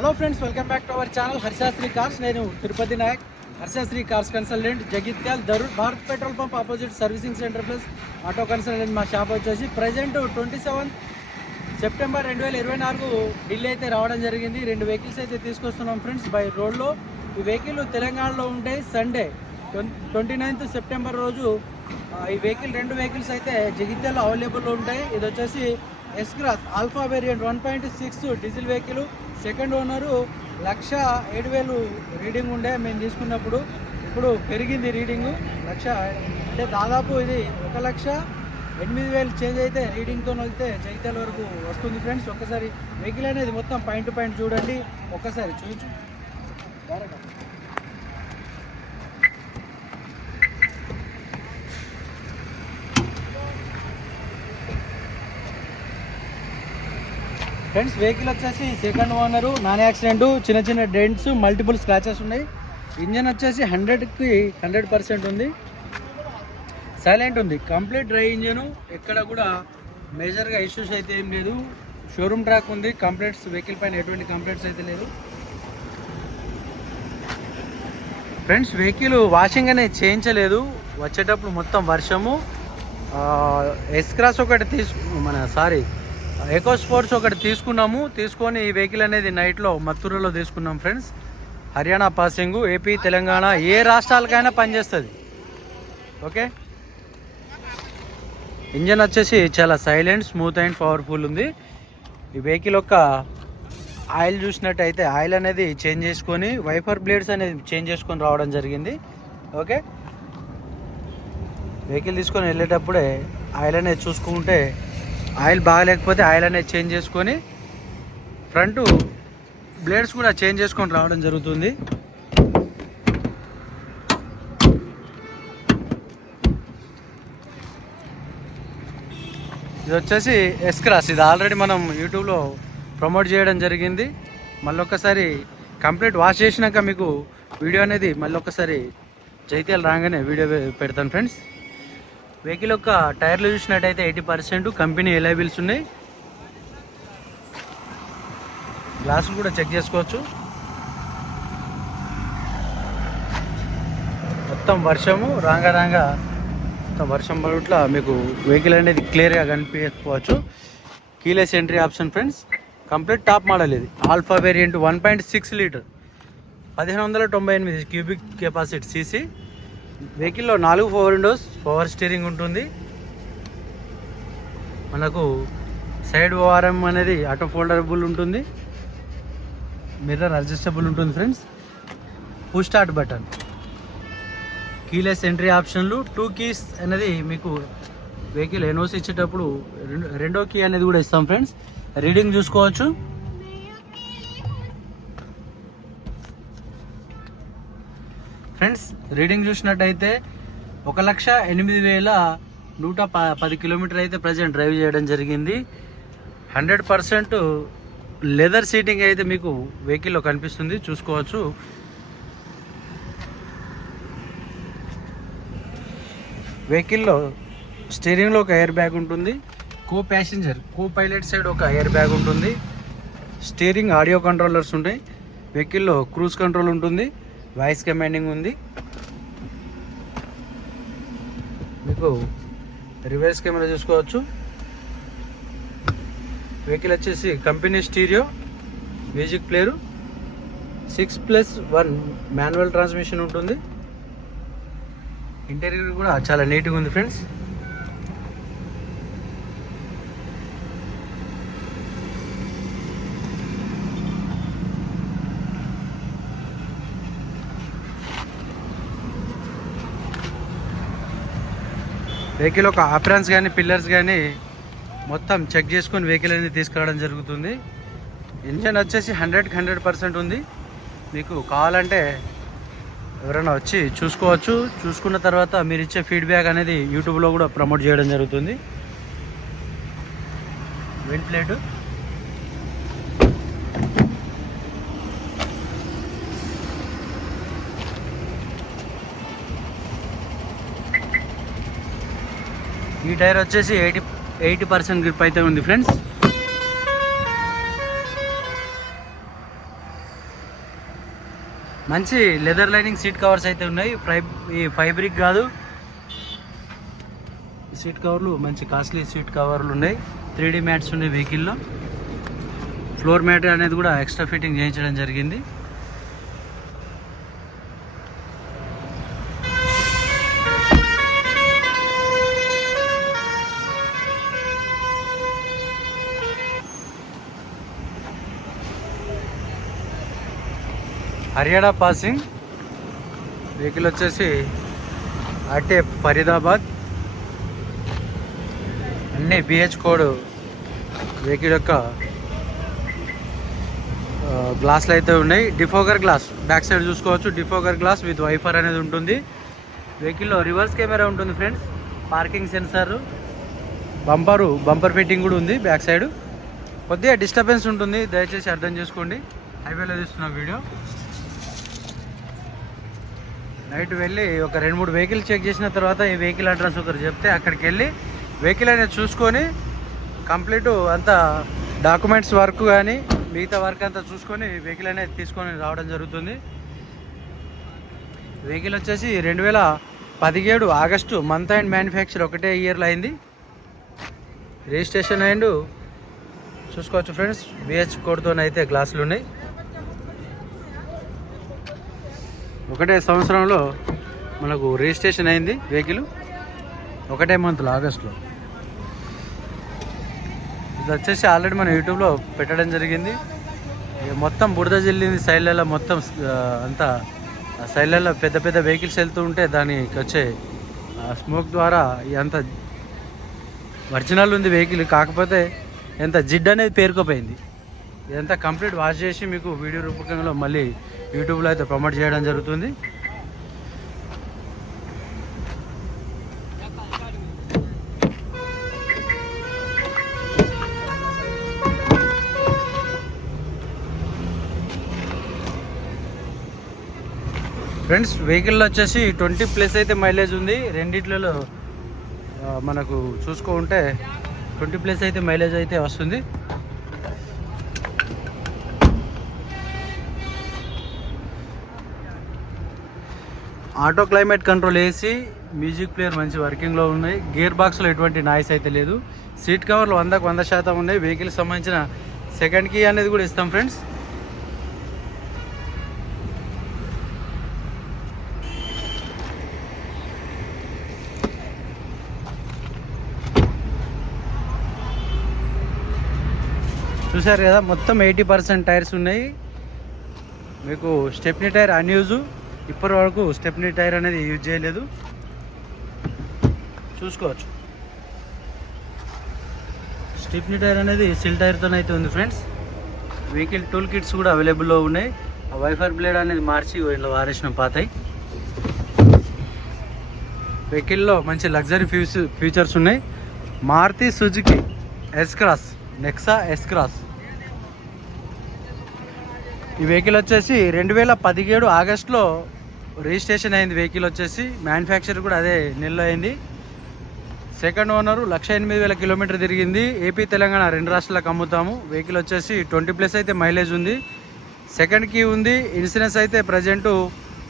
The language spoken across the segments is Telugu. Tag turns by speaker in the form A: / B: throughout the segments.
A: Hello friends welcome back to our channel Harshashri cars నేను Tirupati Nayak Harshashri cars consultant Jagtial Dharur Bharat petrol pump opposite servicing centre plus auto consultant మా షాప్ వచ్చేసి ప్రజెంట్ ట్వంటీ సెవెన్ సెప్టెంబర్ రెండు వేల ఇరవై నాలుగు ఢిల్లీ అయితే రావడం జరిగింది. రెండు వెహికల్స్ అయితే తీసుకొస్తున్నాం ఫ్రెండ్స్ బై రోడ్లో ఈ వెహికల్ తెలంగాణలో ఉంటాయి సండే ట్వంటీ నైన్త్ సెప్టెంబర్ రోజు ఈ వెహికల్ రెండు వెహికల్స్ అయితే జగిత్యాల్లో అవైలబుల్లో ఉంటాయి. ఇది వచ్చేసి S Cross alpha variant one point six diesel vehicle second owner lakh ఏడు వేలు రీడింగ్ ఉండే మేము తీసుకున్నప్పుడు ఇప్పుడు పెరిగింది రీడింగు. లక్ష అంటే దాదాపు ఇది ఒక లక్ష ఎనిమిది వేలు చేంజ్ అయితే రీడింగ్తో వెళ్తే జగిత్యాల వరకు వస్తుంది ఫ్రెండ్స్. ఒక్కసారి వెహికల్ అనేది మొత్తం పాయింట్ టు పాయింట్ చూడండి. ఒక్కసారి చూచు ఫ్రెండ్స్ వెహికల్ వచ్చేసి సెకండ్ ఓనర్ నాన్ యాక్సిడెంట్ చిన్న చిన్న డెంట్స్ మల్టిపుల్ స్క్రాచెస్ ఉన్నాయి. ఇంజన్ వచ్చేసి హండ్రెడ్కి హండ్రెడ్ పర్సెంట్ ఉంది. సైలెంట్ ఉంది. కంప్లీట్ డ్రై ఇంజన్ ఎక్కడ కూడా మేజర్గా ఇష్యూస్ అయితే ఏం లేదు. షోరూమ్ ట్రాక్ ఉంది. కంప్లైంట్స్ వెహికల్ పైన ఎటువంటి కంప్లైంట్స్ అయితే లేదు. ఫ్రెండ్స్ వెహికల్ వాషింగ్ అనేది చేయించలేదు. వచ్చేటప్పుడు మొత్తం వర్షము. ఎస్ క్రాస్ ఒకటి తీసుకు మన సారీ ఎకో స్పోర్ట్స్ ఒకటి తీసుకున్నాము. తీసుకొని ఈ వెహికల్ అనేది నైట్లో మత్తూరులో తీసుకున్నాం friends Haryana passing AP Telangana ఏ రాష్ట్రాలకైనా పనిచేస్తుంది ఓకే ఇంజన్ వచ్చేసి చాలా సైలెంట్ స్మూత్ అండ్ పవర్ఫుల్ ఉంది. ఈ వెహికల్ యొక్క ఆయిల్ చూసినట్టయితే ఆయిల్ అనేది చేంజ్ చేసుకొని వైఫర్ బ్లేడ్స్ అనేది చేంజ్ చేసుకొని రావడం జరిగింది. ఓకే వెహికల్ తీసుకొని వెళ్ళేటప్పుడే ఆయిల్ అనేది చూసుకుంటే ఆయిల్ బాగాలేకపోతే ఆయిల్ అనేది చేంజ్ చేసుకొని ఫ్రంట్ బ్లేడ్స్ కూడా చేంజ్ చేసుకొని రావడం జరుగుతుంది. ఇది వచ్చేసి ఎస్క్రాస్. ఇది ఆల్రెడీ మనం యూట్యూబ్లో ప్రమోట్ చేయడం జరిగింది. మళ్ళీ ఒక్కసారి కంప్లీట్ వాష్ చేసినాక మీకు వీడియో అనేది మళ్ళీ ఒక్కసారి జైత్యాలు రాగానే వీడియో పెడతాను ఫ్రెండ్స్. వెహికల్ యొక్క టైర్లు చూసినట్టయితే ఎయిటీ పర్సెంట్ కంపెనీ ఎలైబిల్స్ ఉన్నాయి. గ్లాసులు కూడా చెక్ చేసుకోవచ్చు. మొత్తం వర్షము రాగా రాగా మొత్తం వర్షం పడుట్ల మీకు వెహికల్ అనేది క్లియర్గా కనిపించకపోవచ్చు. Keyless entry option friends complete top model ఇది. Alpha variant one point six litre పదిహేను వందల తొంభై ఎనిమిది క్యూబిక్ కెపాసిటీ సీసీ. వెహికల్లో నాలుగు పవర్ విండోస్ పవర్ స్టీరింగ్ ఉంటుంది. మనకు సైడ్ ఓఆర్ఎం అనేది ఆటో ఫోల్డరబుల్ ఉంటుంది. మిర్రర్ అడ్జస్టబుల్ ఉంటుంది friends. Push start button keyless entry ఆప్షన్లు టూ కీస్ అనేది మీకు వెహికల్ ఎన్ఓసి ఇచ్చేటప్పుడు రెండు- రెండో కీ అనేది కూడా ఇస్తాం ఫ్రెండ్స్. రీడింగ్ చూసుకోవచ్చు. ఫ్రెండ్స్ రీడింగ్ చూసినట్టయితే ఒక లక్ష ఎనిమిది వేల నూట ప పది కిలోమీటర్ అయితే ప్రజెంట్ డ్రైవ్ చేయడం జరిగింది. హండ్రెడ్ పర్సెంట్ లెదర్ సీటింగ్ అయితే మీకు వెహికల్లో కనిపిస్తుంది. చూసుకోవచ్చు. వెహికల్లో స్టీరింగ్లో ఒక ఎయిర్ బ్యాగ్ ఉంటుంది. Co passenger co pilot side ఒక ఎయిర్ బ్యాగ్ ఉంటుంది. స్టీరింగ్ ఆడియో కంట్రోలర్స్ ఉంటాయి. వెహికల్లో క్రూజ్ కంట్రోల్ ఉంటుంది. వాయిస్ కమాండింగ్ ఉంది. మీకు రివర్స్ కెమెరా చూసుకోవచ్చు. వెహికల్ వచ్చేసి company stereo music player six plus one manual transmission ఉంటుంది. ఇంటీరియర్ కూడా చాలా నీట్గా ఉంది ఫ్రెండ్స్ వెహికల్ ఒక ఆప్రాన్స్ కానీ పిల్లర్స్ కానీ మొత్తం చెక్ చేసుకొని వెహికల్ అనేది తీసుకురావడం జరుగుతుంది. ఇంజన్ వచ్చేసి హండ్రెడ్కి హండ్రెడ్ పర్సెంట్ ఉంది. మీకు కావాలంటే ఎవరైనా వచ్చి చూసుకోవచ్చు. చూసుకున్న తర్వాత మీరు ఇచ్చే ఫీడ్బ్యాక్ అనేది యూట్యూబ్లో కూడా ప్రమోట్ చేయడం జరుగుతుంది. విండ్ ఈ టైర్ వచ్చేసి ఎయిటీ ఎయిటీ పర్సెంట్ గ్రిప్ అయితే ఉంది ఫ్రెండ్స్ మంచి లెదర్ లైనింగ్ సీట్ కవర్స్ అయితే ఉన్నాయి. ఫ్రై ఈ ఫైబ్రిక్ కాదు. సీట్ కవర్లు మంచి కాస్ట్లీ సీట్ కవర్లు ఉన్నాయి. త్రీ డీ మ్యాట్స్ ఉన్నాయి వెహికల్లో ఫ్లోర్ మ్యాట్ అనేది కూడా ఎక్స్ట్రా ఫిట్టింగ్ చేయించడం జరిగింది. హర్యానా పాసింగ్. వెహికల్ వచ్చేసి అటే ఫరీదాబాద్. అన్ని బిహెచ్ కోడ్ వెహికల్ యొక్క గ్లాస్లు గ్లాసులు అయితే ఉన్నాయి. డిఫోగర్ గ్లాస్ బ్యాక్ సైడ్ చూసుకోవచ్చు. డిఫోగర్ గ్లాస్ విత్ వైఫర్ అనేది ఉంటుంది. వెహికల్లో రివర్స్ కెమెరా ఉంటుంది friends. Parking sensor. Bumper bumper fitting కూడా ఉంది బ్యాక్ సైడ్. కొద్దిగా డిస్టర్బెన్స్ ఉంటుంది. దయచేసి అర్థం చేసుకోండి. హైవేలో తీస్తున్న వీడియో. నైట్ వెళ్ళి ఒక రెండు మూడు వెహికల్ చెక్ చేసిన తర్వాత ఈ వెహికల్ అడ్రస్ ఒకరు చెప్తే అక్కడికి వెళ్ళి వెహికల్ అనేది చూసుకొని కంప్లీట్ అంతా డాక్యుమెంట్స్ వర్క్ కానీ మిగతా వర్క్ అంతా చూసుకొని వెహికల్ అనేది తీసుకొని రావడం జరుగుతుంది. వెహికల్ వచ్చేసి రెండు వేల పదిహేడు ఆగస్టు మంత్ అండ్ మ్యానుఫ్యాక్చర్ ఒకటే ఇయర్లో అయింది. రిజిస్ట్రేషన్ అండ్ చూసుకోవచ్చు ఫ్రెండ్స్ బిహెచ్ కోడ్తో అయితే గ్లాసులు ఉన్నాయి ఒకటే సంవత్సరంలో మనకు రిజిస్ట్రేషన్ అయింది వెహికల్ ఒకటే మంత్లో ఆగస్ట్లో. ఇది వచ్చేసి ఆల్రెడీ మనం యూట్యూబ్లో పెట్టడం జరిగింది. మొత్తం బురద జిల్లింది సైడ్లలో మొత్తం అంతా సైడ్లలో పెద్ద పెద్ద వెహికల్స్ వెళ్తూ ఉంటే దానికి వచ్చే స్మోక్ ద్వారా అంత ఒరిజినల్ ఉంది వెహికల్. కాకపోతే ఎంత జిడ్ అనేది పేరుకోపోయింది. ఇదంతా కంప్లీట్ వాష్ చేసి మీకు వీడియో రూపకంలో మళ్ళీ యూట్యూబ్లో అయితే ప్రమోట్ చేయడం జరుగుతుంది. ఫ్రెండ్స్ వెహికల్లో వచ్చేసి ట్వంటీ ప్లస్ అయితే మైలేజ్ ఉంది. రెండిట్లలో మనకు చూసుకుంటే ట్వంటీ ప్లస్ అయితే మైలేజ్ అయితే వస్తుంది. Auto climate control AC music player మంచి వర్కింగ్లో ఉన్నాయి. గేర్ బాక్స్లో ఎటువంటి నాయిస్ అయితే లేదు. సీట్ కవర్లు వందకు వంద శాతం ఉన్నాయి. వెహికల్కి సంబంధించిన సెకండ్ కీ అనేది కూడా ఇస్తాం ఫ్రెండ్స్. చూసారు కదా మొత్తం ఎయిటీ పర్సెంట్ టైర్స్ ఉన్నాయి. మీకు స్టెప్నీ టైర్ అన్యూజు. ఇప్పటి వరకు స్టెప్నీ టైర్ అనేది యూజ్ చేయలేదు. చూసుకోవచ్చు. స్టెప్నీ టైర్ అనేది సిల్ టైర్తో అయితే ఉంది ఫ్రెండ్స్. వెహికల్ టూల్ కిట్స్ కూడా అవైలబుల్లో ఉన్నాయి. ఆ వైఫర్ బ్లేడ్ అనేది మార్చి ఇలా వారేసిన పాతాయి. వెహికల్లో మంచి లగ్జరీ ఫ్యూచర్స్ ఉన్నాయి. Maruti Suzuki S cross Nexa S cross ఈ వెహికల్ వచ్చేసి రెండు వేల పదిహేడు ఆగస్టులో రిజిస్ట్రేషన్ అయింది వెహికల్ వచ్చేసి. మ్యానుఫ్యాక్చర్ కూడా అదే నెలలో అయింది. సెకండ్ ఓనరు లక్ష ఎనిమిది వేల కిలోమీటర్ తిరిగింది. ఏపీ తెలంగాణ రెండు రాష్ట్రాలకు అమ్ముతాము. వెహికల్ వచ్చేసి ట్వంటీ ప్లస్ అయితే మైలేజ్ ఉంది. సెకండ్ కీ ఉంది. ఇన్సూరెన్స్ అయితే ప్రజెంట్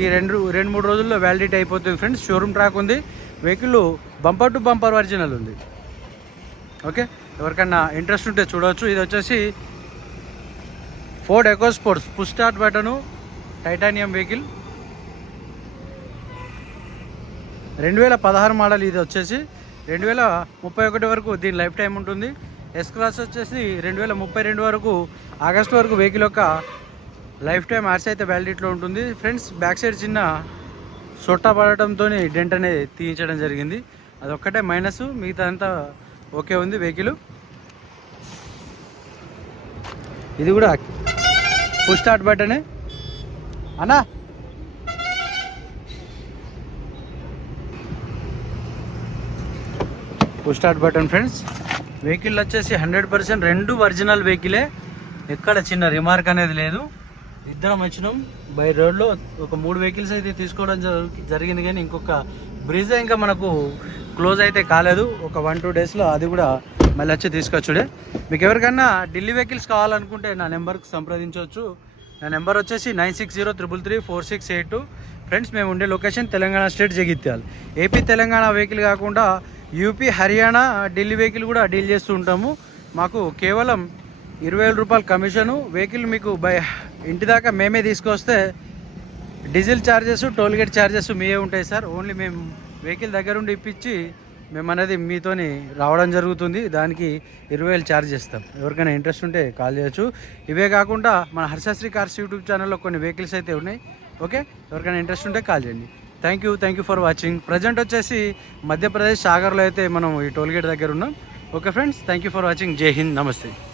A: ఈ రెండు రెండు మూడు రోజుల్లో వ్యాలిడిటీ అయిపోతుంది ఫ్రెండ్స్ షోరూమ్ ట్రాక్ ఉంది. Vehicle bumper to bumper original ఉంది. ఓకే ఎవరికన్నా ఇంట్రెస్ట్ ఉంటే చూడవచ్చు. ఇది వచ్చేసి Ford Eco Sports push start button titanium vehicle. రెండు వేల పదహారు మోడల్ ఇది వచ్చేసి. రెండు వేల ముప్పై ఒకటి వరకు దీని లైఫ్ టైం ఉంటుంది. ఎస్ క్లాస్ వచ్చేసి రెండు వేల ముప్పై రెండు వరకు ఆగస్టు వరకు వెహికల్ యొక్క లైఫ్ టైం ఆర్సీ అయితే వ్యాలిడిటీలో ఉంటుంది. ఫ్రెండ్స్ బ్యాక్ సైడ్ చిన్న సొట్టా పడటంతో డెంట్ అనేది తీయించడం జరిగింది. అదొక్కటే మైనస్ మిగతా అంతా ఓకే ఉంది వెహికల్. ఇది కూడా పుష్ స్టార్ట్ బటన్ అన్నా? Push start button friends vehicle వచ్చేసి హండ్రెడ్ పర్సెంట్ రెండు ఒరిజినల్ వెహికలే ఎక్కడ చిన్న రిమార్క్ అనేది లేదు. ఇద్దరం వచ్చినాం. బై రోడ్లో ఒక మూడు వెహికల్స్ అయితే తీసుకోవడం జరిగింది కానీ ఇంకొక బ్రిడ్జ్ ఇంకా మనకు క్లోజ్ అయితే కాలేదు. ఒక వన్ టూ డేస్లో అది కూడా మళ్ళీ వచ్చి తీసుకొచ్చుడే మీకు ఎవరికన్నా ఢిల్లీ వెహికల్స్ కావాలనుకుంటే నా నెంబర్కి సంప్రదించవచ్చు. నా నెంబర్ వచ్చేసి nine six zero triple three four six eight two. Friends మేము ఉండే location Telangana state Jagtial. AP Telangana vehicle కాకుండా యూపీ హర్యానా ఢిల్లీ వెహికల్ కూడా డీల్ చేస్తూ ఉంటాము. మాకు కేవలం ఇరవై వేల రూపాయల కమిషను. వెహికల్ మీకు బై ఇంటి దాకా మేమే తీసుకొస్తే డీజిల్ ఛార్జెస్ టోల్గేట్ ఛార్జెస్ మీవే ఉంటాయి సార్. ఓన్లీ మేము వెహికల్ దగ్గరుండి ఇప్పించి మేము అనేది మీతోని రావడం జరుగుతుంది. దానికి ఇరవై వేలు ఛార్జ్ చేస్తాం. ఎవరికైనా ఇంట్రెస్ట్ ఉంటే కాల్ చేయొచ్చు. ఇవే కాకుండా మన హర్షశ్రీ కార్స్ యూట్యూబ్ ఛానల్లో కొన్ని వెహికల్స్ అయితే ఉన్నాయి. ఓకే? ఎవరికైనా ఇంట్రెస్ట్ ఉంటే కాల్ చేయండి. Thank you thank you for watching present వచ్చేసి మధ్యప్రదేశ్ సాగర్లో అయితే మనం ఈ టోల్గేట్ దగ్గర ఉన్నాం. Okay friends thank you for watching Jai Hind నమస్తే.